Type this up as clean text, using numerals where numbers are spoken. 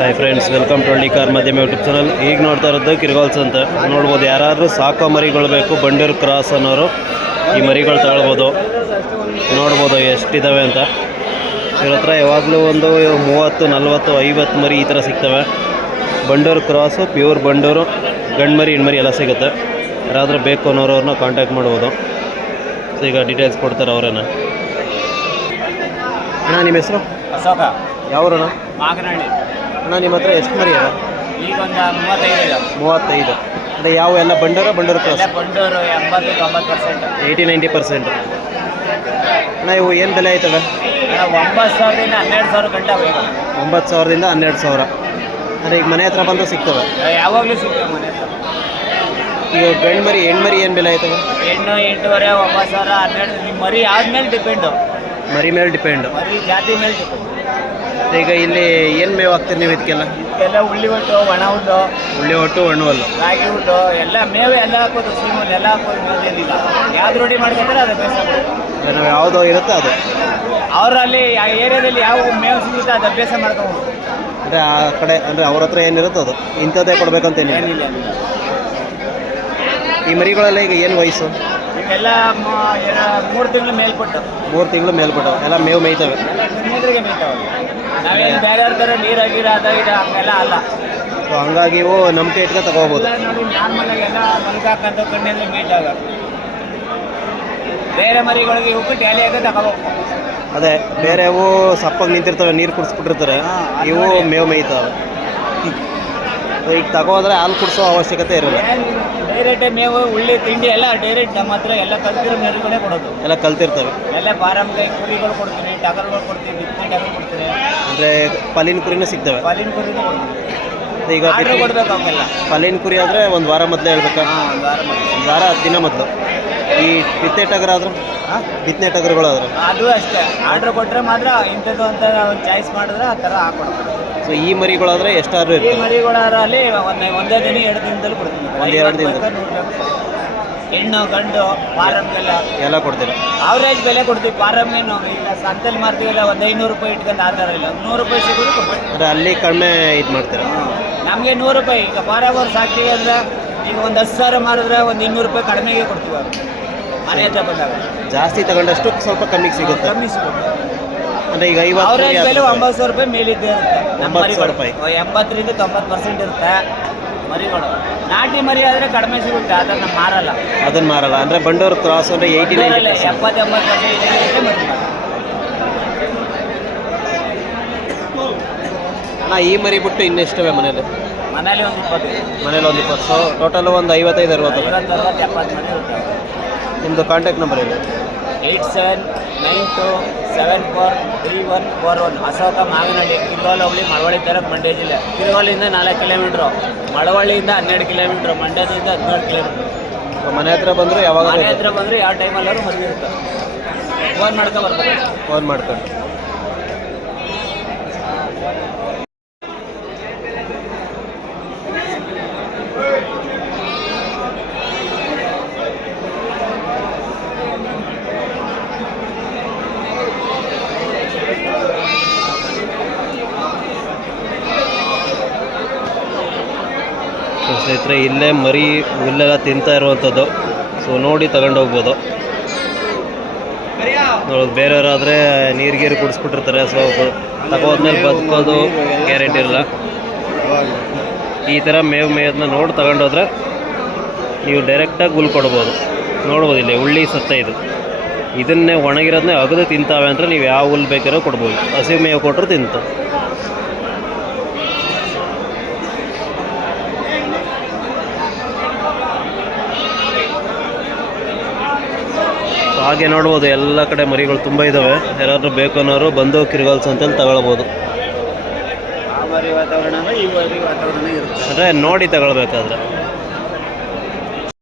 Hi friends, welcome to ಹಳ್ಳಿ car ಮಾಧ್ಯಮ YouTube channel. ಈಗ ನೋಡ್ತಾ ಇರೋದು ಕಿರ್ಗಾಲ್ಸ್ ಅಂತ ನೋಡ್ಬೋದು. ಯಾರಾದರೂ ಸಾಕೋ ಮರಿಗಳು ಬೇಕು ಬಂಡೂರು ಕ್ರಾಸ್ ಅನ್ನೋರು ಈ ಮರಿಗಳು ತಗೊಳ್ಬೋದು. ನೋಡ್ಬೋದು ಎಷ್ಟಿದ್ದಾವೆ ಅಂತ. ಇವ್ರ ಹತ್ರ ಯಾವಾಗಲೂ ಒಂದು 30, 40, 50 ಮರಿ ಈ ಥರ ಸಿಗ್ತವೆ. ಬಂಡೂರು ಕ್ರಾಸು, ಪ್ಯೂರ್ ಬಂಡೂರು, ಗಂಡು ಮರಿ ಹೆಣ್ಮರಿ ಎಲ್ಲ ಸಿಗುತ್ತೆ. ಯಾರಾದರೂ ಬೇಕು ಅನ್ನೋರು ಅವ್ರನ್ನ ಕಾಂಟ್ಯಾಕ್ಟ್ ಮಾಡ್ಬೋದು. ಸೊ ಈಗ ಡೀಟೇಲ್ಸ್ ಕೊಡ್ತಾರೆ ಅವರೇನ. ಅಣ್ಣ ನಿಮ್ಮ ಹೆಸರು? ಅಶೋಕ. ಯಾವ್ರಣ್ಣ? ಮಾಗನಹಳ್ಳಿ. ಅಣ್ಣ ನಿಮ್ಮ ಹತ್ರ ಎಷ್ಟು ಮರಿ ಇದೆ? ಈಗ ಒಂದು 35. 35. ಅದೇ ಯಾವ ಎಲ್ಲ ಬಂಡೂರು ಕ್ರಾಸ್? ಬಂಡೂರು 80-90%. 80-90%. ಅಣ್ಣ ಇವು ಏನು ಬೆಲೆ ಆಯ್ತವೆ? 9,000ದಿಂದ 12,000 ಗಂಟೆ. 9,000ದಿಂದ 12,000. ಅಂದರೆ ಈಗ ಮನೆ ಹತ್ರ ಬಂದು ಸಿಗ್ತವೆ? ಯಾವಾಗಲೂ ಸಿಗ್ತವೆ ಮನೆ ಹತ್ರ. ಈಗ ಗಂಡು ಮರಿ ಹೆಣ್ಮರಿ ಏನು ಬೆಲೆ ಆಯ್ತವೆ? ಹೆಣ್ಣು 8,500, 9,000, 12. ನಿಮ್ಮ ಮರಿ ಆದ್ಮೇಲೆ ಡಿಪೆಂಡು. ಮರಿ ಮೇಲೆ ಡಿಪೆಂಡು. ಮರಿ ಜಾತಿ ಮೇಲೆ ಡಿಪೆಂಡ್. ಈಗ ಇಲ್ಲಿ ಏನು ಮೇವು ಹಾಕ್ತೀರಿ ನೀವು ಇದಕ್ಕೆಲ್ಲ? ಇದಕ್ಕೆಲ್ಲ ಉಳ್ಳಿ ಒಟ್ಟು, ಒಣ ಹುಲ್ಲು, ಉಳ್ಳಿ ಒಟ್ಟು, ಹಣ್ಣು ಹುಲ್ಲು, ರಾಗಿ ಹುಲ್ಲು ಎಲ್ಲ ಮೇವೆ ಎಲ್ಲ ಹಾಕೋದು. ಸೀಮುಲ್ ಎಲ್ಲ ಹಾಕೋದು. ಮೇವೇನಿಲ್ಲ. ಯಾವ್ದು ರೂಢಿ ಮಾಡ್ಕೊತಾರೆ ಅದು ಬೇಸ. ನಾವು ಯಾವುದೋ ಇರುತ್ತೆ ಅದು ಅವರಲ್ಲಿ ಆ ಏರಿಯಾದಲ್ಲಿ ಯಾವ ಮೇವು ಸಿಗುತ್ತೆ ಅದು ಅಭ್ಯಾಸ ಮಾಡ್ಕೊಂಡು. ಅಂದರೆ ಆ ಕಡೆ ಅಂದರೆ ಅವ್ರ ಹತ್ರ ಏನಿರುತ್ತೋ ಅದು ಇಂಥದ್ದೇ ಕೊಡಬೇಕಂತ ಏನಿಲ್ಲ. ಈ ಮರಿಗಳೆಲ್ಲ ಈಗ ಏನು ವಯಸ್ಸು? ಎಲ್ಲ 3 ತಿಂಗಳು ಮೇಲ್ಪಟ್ಟು. 3 ತಿಂಗಳು ಮೇಲ್ಪಟ್ಟು ಎಲ್ಲ ಮೇವು ಮೇಯ್ತವೆ. ನೀರಿಗೆ ಮೇಯ್ತಾವೆ. ನಾವೇನು ಬೇರೆ ಥರ ನೀರಾಗಿರ ಅದ ಇದು ಹಂಗೆಲ್ಲ ಅಲ್ಲ. ಸೊ ಹಂಗಾಗಿ ಇವು ನಂಬಿಕೆ ಇಟ್ಕೊಂಡು ತಗೋಬೋದು. ನೋಡಿ ನಾರ್ಮಲಾಗಿ ಎಲ್ಲ ಮಲ್ಕಾಕಂತ ಕಣ್ಣೆಲ್ಲ ಮೇಯ್ತಾಗ. ಬೇರೆ ಮರಿಗಳಿಗೆ ಇವಕ್ಕೆ ಟ್ಯಾಲಿ ಆಗ ತಗೋಬೇಕು. ಅದೇ ಬೇರೆವು ಸಪ್ಪಾಗಿ ನಿಂತಿರ್ತವೆ, ನೀರು ಕುಡಿಸ್ಬಿಟ್ಟಿರ್ತಾರೆ. ಇವು ಮೇವು ಮೇಯ್ತಾವೆ. ಈಗ ತಗೋದ್ರೆ ಹಾಲು ಕುಡಿಸೋ ಅವಶ್ಯಕತೆ ಇರೋಲ್ಲ. ಡೈರೆಕ್ಟ್ ಮೇವು, ಉಳ್ಳಿ, ತಿಂಡಿ ಎಲ್ಲ ಡೈರೆಕ್ಟ್ ನಮ್ಮ ಹತ್ರ ಎಲ್ಲ ಕಲ್ತಿರೋ ಮೇರುಗಳೇ ಕೊಡೋದು. ಎಲ್ಲ ಕಲ್ತಿರ್ತವೆ. ಎಲ್ಲ ಫಾರಮ್ಗೆ ಕುರಿಗಳು ಕೊಡ್ತೀನಿ, ಟಗರ್ಗಳು ಕೊಡ್ತೀನಿ, ಬಿತ್ತನೆ ಟಗರ್ ಕೊಡ್ತೀನಿ. ಅಂದರೆ ಪಲ್ಲಿನ ಕುರಿನೂ ಸಿಗ್ತವೆ. ಪಲ್ಲಿನ ಕುರಿನೂ ಕೊಡ್ತೀನಿ. ಈಗ ಕೊಡ್ಬೇಕು ಅವೆಲ್ಲ. ಪಲ್ಲಿನ ಕುರಿ ಆದರೆ ಒಂದು ವಾರ ಮೊದಲೇ ಹೇಳ್ಬೇಕಾ? ಒಂದು ವಾರ 10 ದಿನ ಮೊದಲು. ಈ ಬಿತ್ತನೆ ಟಗರ್ ಆದ್ರೆ ಬಿತ್ತನೆ ಟಗರುಗಳು ಆದ್ರೆ ಅದು ಅಷ್ಟೇ. ಆರ್ಡ್ರ್ ಕೊಟ್ಟರೆ ಮಾತ್ರ ಇಂಥದ್ದು ಅಂತ ಒಂದು ಚಾಯ್ಸ್ ಮಾಡಿದ್ರೆ ಆ ಥರ ಹಾಕೊಡ್ಬೇಕು. ಸೊ ಈ ಮರಿಗಳಾದರೆ ಎಷ್ಟಾದ್ರೂ ಈ ಇರ್ತದೆ? ಮರಿಗಳಲ್ಲಿ ಒಂದೇ ದಿನ 2 ದಿನದಲ್ಲಿ ಕೊಡ್ತೀನಿ. 1-2 ದಿನದಲ್ಲಿ ಹೆಣ್ಣು ಗಂಡು ಫಾರಮ್ಗೆಲ್ಲ ಎಲ್ಲ ಕೊಡ್ತೀರಾ? ಅವರೇಜ್ ಬೆಲೆ ಕೊಡ್ತೀವಿ. ಫಾರಮ್ಗೇನು ಈಗ ಸಂತೆಲಿ ಮಾರ್ತೀವಲ್ಲ, ಒಂದು 500 ರೂಪಾಯಿ ಇಟ್ಕೊಂಡು ಆ ಥರ ಇಲ್ಲ. 100 ರೂಪಾಯಿ ಸಿಗೋದು ಕೊಡ್ಬೇಕು. ಅಂದರೆ ಅಲ್ಲಿ ಕಡಿಮೆ ಇದು ಮಾಡ್ತೀರಾ? ನಮಗೆ 100 ರೂಪಾಯಿ. ಈಗ ಫಾರಮ್ ಅವ್ರು ಸಾಕ್ತೀವಿ ಅಂದರೆ ಈಗ ಒಂದು 10,000 ಮಾರಿದ್ರೆ ಒಂದು 200 ರೂಪಾಯಿ ಕಡಿಮೆಗೆ ಕೊಡ್ತೀವಿ. ಅವರು ಮನೆ ಹತ್ರ ಬಂದಾಗ ಜಾಸ್ತಿ ತಗೊಂಡಷ್ಟು ಸ್ವಲ್ಪ ಕಮ್ಮಿಗೆ ಸಿಗುತ್ತೆ. ಕಮ್ಮಿ ಸಿಗುತ್ತೆ. ಅಂದರೆ ಈಗ 50 ಅವರೇಜ್ ಬೆಲೆ 9,000 ರೂಪಾಯಿ ಮೇಲಿದ್ದೇ ಇರುತ್ತೆ. ನಮ್ಮ 9,000 ರೂಪಾಯಿ 80ರಿಂದ 90% ಇರುತ್ತೆ ಮರಿಗಳು. ನಾಟಿ ಮರಿ ಆದರೆ ಕಡಿಮೆ ಸಿಗುತ್ತೆ, ಅದನ್ನು ಮಾರಲ್ಲ. ಅದನ್ನು ಮಾರಲ್ಲ. ಅಂದರೆ ಬಂಡೂರು ಕ್ರಾಸ್ ಅಂದರೆ 80-90%. 70-80% ಮರಿ. ಅಣ್ಣ ಈ ಮರಿ ಬಿಟ್ಟು ಇನ್ನೆಷ್ಟವೆ ಮನೇಲಿ? ಮನೇಲಿ ಒಂದು 20. ಮನೇಲಿ ಒಂದು 20. ಸೊ ಟೋಟಲ್ ಒಂದು 55-60. 50-70 ಮರಿ ಇರುತ್ತೆ. ನಿಮ್ಮದು ಕಾಂಟ್ಯಾಕ್ಟ್ ನಂಬರ್ ಇದೆ? 8792743141. ಅಶೋಕ, ಮಾಗನಹಳ್ಳಿ, ಕಿರ್ಗಾಲ್ ಹೋಗ್ಲಿ, ಮಳವಳ್ಳಿ ತಾಲೂಕು, ಮಂಡ್ಯ ಜಿಲ್ಲೆ. ಕಿರ್ಗಾಲಿಂದ 4 ಕಿಲೋಮೀಟ್ರು, ಮಳವಳ್ಳಿಯಿಂದ 12 ಕಿಲೋಮೀಟ್ರು, ಮಂಡ್ಯದಿಂದ 14 ಕಿಲೋಮೀಟ್ರು. ಮನೆ ಹತ್ರ ಬಂದರೆ ಯಾವಾಗ? ಮನೆ ಹತ್ರ ಬಂದರೆ ಯಾವ ಟೈಮಲ್ಲಾದ್ರೂ ಮದುವೆ ಇರುತ್ತೆ. ಫೋನ್ ಬರ್ಬೋದು. ಫೋನ್ ಮಾಡ್ಕೊಂಡು. ಸ್ನೇಹಿತರೆ, ಇಲ್ಲೇ ಮರಿ ಹುಲ್ಲೆಲ್ಲ ತಿಂತಾ ಇರುವಂಥದ್ದು. ಸೊ ನೋಡಿ ತಗೊಂಡು ಹೋಗ್ಬೋದು. ನೋಡೋದು ಬೇರೆಯವರಾದರೆ ನೀರು ಕುಡಿಸ್ಬಿಟ್ಟಿರ್ತಾರೆ. ಸೊ ತಗೋದ್ಮೇಲೆ ಬದುಕೋದು ಗ್ಯಾರಂಟಿ ಇರಲ್ಲ. ಈ ಥರ ಮೇಯೋದನ್ನ ನೋಡಿ ತಗೊಂಡೋದ್ರೆ ನೀವು ಡೈರೆಕ್ಟಾಗಿ ಹುಲ್ ಕೊಡ್ಬೋದು. ನೋಡ್ಬೋದು ಇಲ್ಲಿ ಉಳ್ಳಿ ಸತ್ತ ಇದು. ಇದನ್ನೇ ಒಣಗಿರೋದನ್ನೇ ಅಗದು ತಿಂತಾವೆ ಅಂದರೆ ನೀವು ಯಾವ ಹುಲ್ ಬೇಕಾದ್ರೂ ಕೊಡ್ಬೋದು. ಹಸಿ ಮೇವು ಕೊಟ್ಟರು ತಿಂತು. ಹಾಗೆ ನೋಡ್ಬೋದು ಎಲ್ಲ ಕಡೆ ಮರಿಗಳು ತುಂಬ ಇದ್ದಾವೆ. ಯಾರಾದರೂ ಬೇಕು ಅನ್ನೋರು ಬಂದು ಕಿರ್ಗಾಲ್ಸ್ ಅಂತೇಳಿ ತಗೊಳ್ಬೋದು. ಆ ಮರಿ ವಾತಾವರಣ ಈ ಮರಿ ವಾತಾವರಣ ಇರುತ್ತೆ. ಅಂದರೆ ನೋಡಿ ತಗೊಳ್ಬೇಕಾದ್ರೆ